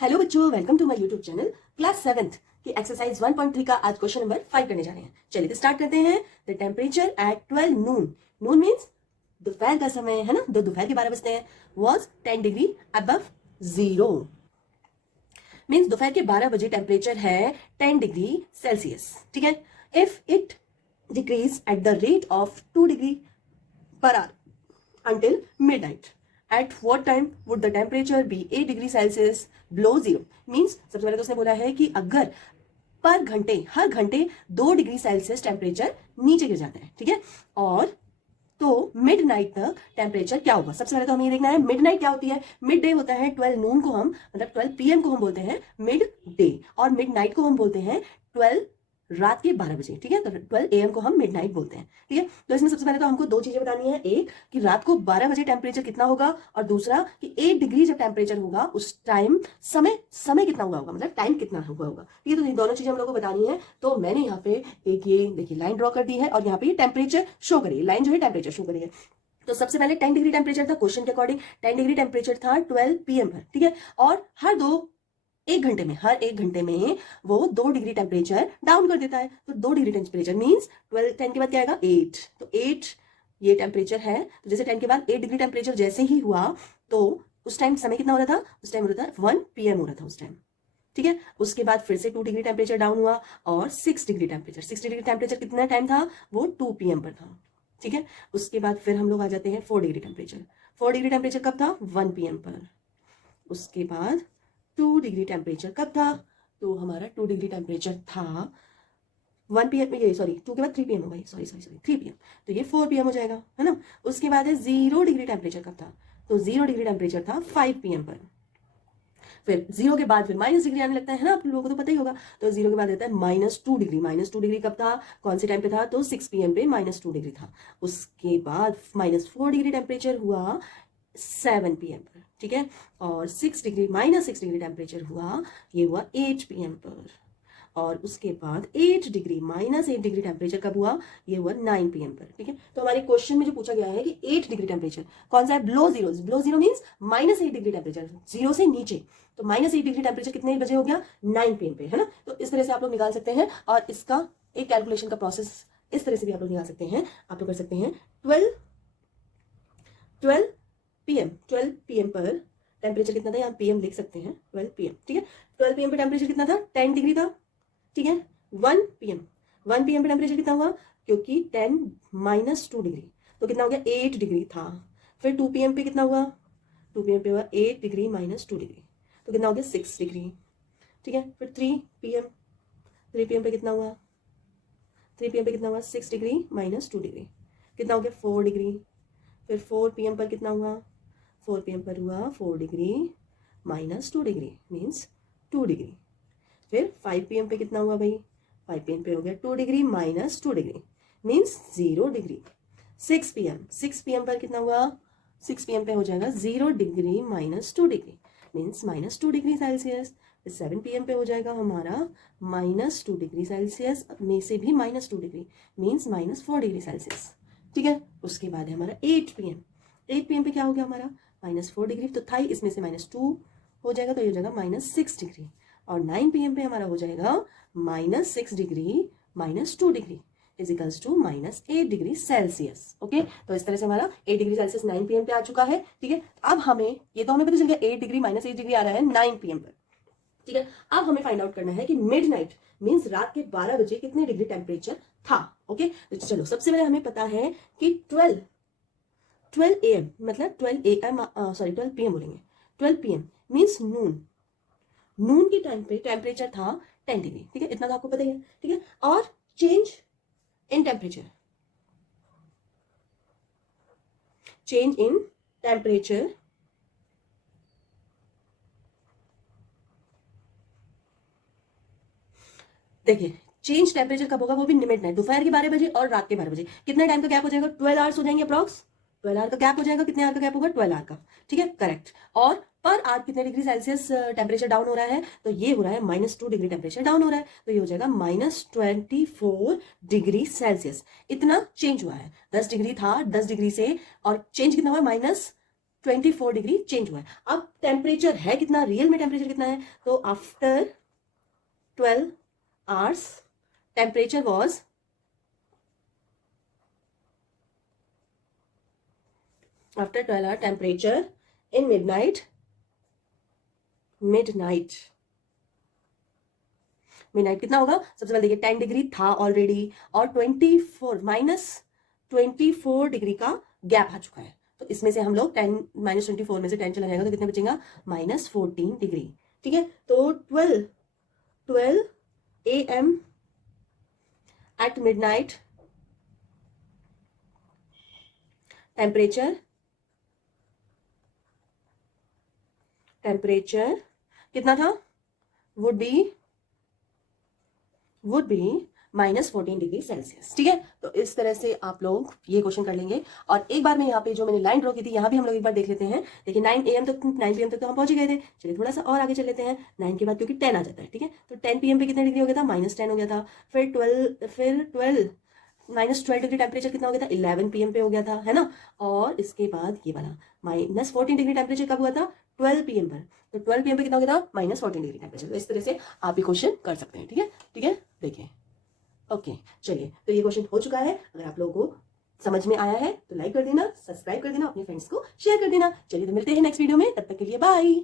Hello बच्चों, welcome to my YouTube channel. Class 7th की exercise 1.3 का आज क्वेश्चन नंबर 5 करने जा रहे हैं। चलिए तो स्टार्ट करते हैं। The temperature at 12 Noon, Noon means दोपहर का समय है ना, दोपहर के 12 बजते हैं, was 10 degree above zero. Means दोपहर के 12 बजे टेम्परेचर है 10 डिग्री सेल्सियस। ठीक है। If it decrease at the rate of 2 degree per hour until midnight. At what time would the temperature be 8 degree Celsius below zero? Means सबसे पहले तो उसने बोला है कि अगर पर घंटे, हर घंटे 2 डिग्री सेल्सियस टेम्परेचर नीचे गिर जाता है, ठीक है, और तो मिड नाइट तक टेम्परेचर क्या होगा। सबसे पहले तो हमें ये देखना है मिड नाइट क्या होती है। मिड डे होता है 12 नून को हम मतलब 12 PM को हम बोलते हैं मिड डे, और मिड नाइट को हम बोलते हैं 12 रात के 12 बजे। ठीक है, तो 12 AM को हम मिड नाइट बोलते हैं। ठीक है, तो इसमें सबसे पहले तो हमको दो चीजें बतानी है, एक कि रात को 12 बजे टेम्परेचर कितना होगा, और दूसरा कि 8 डिग्री जब टेम्परेचर होगा उस टाइम समय कितना हुआ होगा, मतलब टाइम कितना हुआ होगा। ठीक है, तो ये दोनों चीजें हम लोग को बतानी है। तो मैंने यहाँ पे एक ये देखिए लाइन ड्रॉ कर दी है, और यहाँ पे ये टेम्परेचर शो करिए, लाइन जो है टेम्परेचर शो करिए। तो सबसे पहले 10 डिग्री टेम्परेचर था, क्वेश्चन के अकॉर्डिंग 10 डिग्री टेम्परेचर था 12 PM पर। ठीक है, और हर एक घंटे में वो 2 डिग्री टेम्परेचर डाउन कर देता है। तो 2 डिग्री टेम्परेचर मींस 12 10 के बाद क्या आएगा 8, तो 8 ये टेम्परेचर है। तो जैसे 10 के बाद 8 डिग्री टेम्परेचर जैसे ही हुआ, तो उस टाइम समय कितना हो रहा था, उस टाइम हो रहा था 1 PM हो रहा था उस टाइम। ठीक है, उसके बाद फिर से 2 डिग्री टेम्परेचर डाउन हुआ, और 6 डिग्री टेम्परेचर, 6 डिग्री टेम्परेचर कितना टाइम था, वो 2 PM पर था। ठीक है, उसके बाद फिर हम लोग आ जाते हैं 4 डिग्री टेम्परेचर। 4 डिग्री टेम्परेचर कब था, 1 PM पर। उसके बाद 2 डिग्री टेम्परेचर कब था, तो हमारा 2 डिग्री टेम्परेचर था 1 PM, ये सॉरी 2 के बाद 3 PM हो गई, सॉरी 3 PM, तो ये 4 PM हो जाएगा, है ना। उसके बाद है 0 डिग्री टेम्परेचर कब था, तो 0 डिग्री टेम्परेचर था 5 PM पर। फिर 0 के बाद फिर माइनस डिग्री आने लगता है ना, आप लोगों को तो पता ही होगा। तो 0 के बाद आता है -2 डिग्री। -2 डिग्री कब था, कौन से टाइम पे था, तो 6 PM पे -2 डिग्री था। उसके बाद -4 डिग्री टेम्परेचर हुआ 7 PM पर। ठीक है, और -6 डिग्री टेम्परेचर हुआ, ये हुआ 8 PM पर। और उसके बाद 8 डिग्री टेम्परेचर कब हुआ, ये हुआ 9 PM पर। ठीक है, तो हमारे क्वेश्चन में जो पूछा गया है कि 8 डिग्री टेम्परेचर कौन सा है, below zero means -8 degree temperature, zero से नीचे। तो -8 डिग्री टेम्परेचर कितने बजे हो गया, 9 PM पे, है ना। तो इस तरह से आप लोग निकाल सकते हैं, और इसका एक कैलकुलेशन का प्रोसेस इस तरह से भी आप लोग निकाल सकते हैं। आप लोग कर सकते हैं 12 PM पर टेम्परेचर कितना था, यहाँ PM लिख सकते हैं 12 PM। ठीक है, 12 PM पे टेम्परेचर कितना था, 10 डिग्री था। ठीक है, 1 PM पे टेम्परेचर कितना हुआ, क्योंकि 10 -2 डिग्री, तो कितना हो गया 8 डिग्री था। फिर 2 PM पे कितना हुआ, 2 PM पे हुआ 8 डिग्री -2 डिग्री, तो कितना हो गया 6 डिग्री। ठीक है, फिर 3 PM पे कितना हुआ, 3 PM पे कितना हुआ 6 डिग्री -2 डिग्री, कितना हो गया 4 डिग्री। फिर 4 PM पर कितना हुआ, 4 PM पर हुआ 4 डिग्री -2 डिग्री मीन्स 2 डिग्री। फिर 5 PM पे कितना हुआ भाई, 5 PM पे हो गया 2 degree -2 degree means 0 degree. 6 PM पर कितना हुआ, 6 PM पे हो जाएगा 0 degree -2 degree means -2 degree Celsius. 7 PM पे हो जाएगा हमारा -2 डिग्री सेल्सियस में से भी -2 डिग्री मीन्स -4 डिग्री सेल्सियस। ठीक है, उसके बाद है हमारा 8 PM पे क्या हो गया हमारा -4 डिग्री, तो था ही इसमें से -2 हो जाएगा, तो ये हो जाएगा -6 डिग्री। और 9 PM पे हमारा हो जाएगा -6 degree -2 degree equals to -8 degree Celsius. Okay, तो इस तरह से हमारा 8 डिग्री सेल्सियस 9 PM पे आ चुका है। ठीक है, अब हमें ये तो हमें पता चल गया 8 डिग्री -8 डिग्री आ रहा है 9 PM पर। ठीक है, अब हमें फाइंड आउट करना है कि मिड नाइट मीन्स रात के 12 बजे कितने डिग्री टेम्परेचर था। ओके, तो चलो सबसे पहले हमें पता है कि 12 AM मतलब 12 PM बोलेंगे। 12 PM मीन्स नून के टाइम पे टेम्परेचर था 10 डिग्री। ठीक है, इतना तो आपको पता ही है। ठीक है, और चेंज इन टेम्परेचर देखिए, चेंज टेम्परेचर कब होगा, वो भी मिड नाइट, दोपहर के 12 बजे और रात के 12 बजे। कितना टाइम का गैप हो जाएगा, 12 आवर्स हो जाएंगे अप्रॉक्स। 12 आवर का गैप हो जाएगा, कितने आवर का गैप होगा, 12 आवर का। ठीक है, करेक्ट। और पर आवर कितने डिग्री सेल्सियस टेम्परेचर डाउन हो रहा है, तो ये हो रहा है -2 डिग्री टेम्परेचर डाउन हो रहा है, तो ये हो जाएगा -24 डिग्री सेल्सियस। इतना चेंज हुआ है, 10 डिग्री था, 10 डिग्री से और चेंज कितना हुआ 24 डिग्री चेंज हुआ है। अब टेम्परेचर है कितना, रियल में टेम्परेचर कितना है, तो after 12 hours temperature was after 12 hour temperature in midnight कितना होगा, सबसे पहले देखिए 10 डिग्री था ऑलरेडी और 24 डिग्री का गैप आ चुका है, तो इसमें से हम लोग 10 -24 में से 10 चला जाएगा तो कितना बचेगा, -14 डिग्री। ठीक है, तो 12 AM एट मिडनाइट टेम्परेचर कितना था, वुड बी -14 डिग्री सेल्सियस। ठीक है, तो इस तरह से आप लोग ये क्वेश्चन कर लेंगे। और एक बार मैं यहाँ पे जो मैंने लाइन ड्रॉ की थी, यहाँ भी हम लोग एक बार देख लेते हैं। देखिए 9 PM तक 9 PM तक तो हम पहुंच गए थे। चलिए थोड़ा सा और आगे चल लेते हैं, 9 के बाद क्योंकि 10 आ जाता है। ठीक है, तो 10 PM पे कितने डिग्री हो गया था, -10 हो गया था। फिर 12 -12 डिग्री टेम्परेचर कितना हो गया था, 11 PM पे हो गया था, है ना। और इसके बाद ये वाला -14 डिग्री टेम्परेचर कब हुआ था, 12 PM पर। तो 12 PM पे कितना हो गया था, -14 डिग्री टेम्परेचर। तो इस तरह से आप ये क्वेश्चन कर सकते हैं। ठीक है, देखिए। ओके, चलिए, तो ये क्वेश्चन हो चुका है। अगर आप लोगों को समझ में आया है तो लाइक कर देना, सब्सक्राइब कर देना, अपने फ्रेंड्स को शेयर कर देना। चलिए, तो मिलते हैं नेक्स्ट वीडियो में, तब तक के लिए बाय।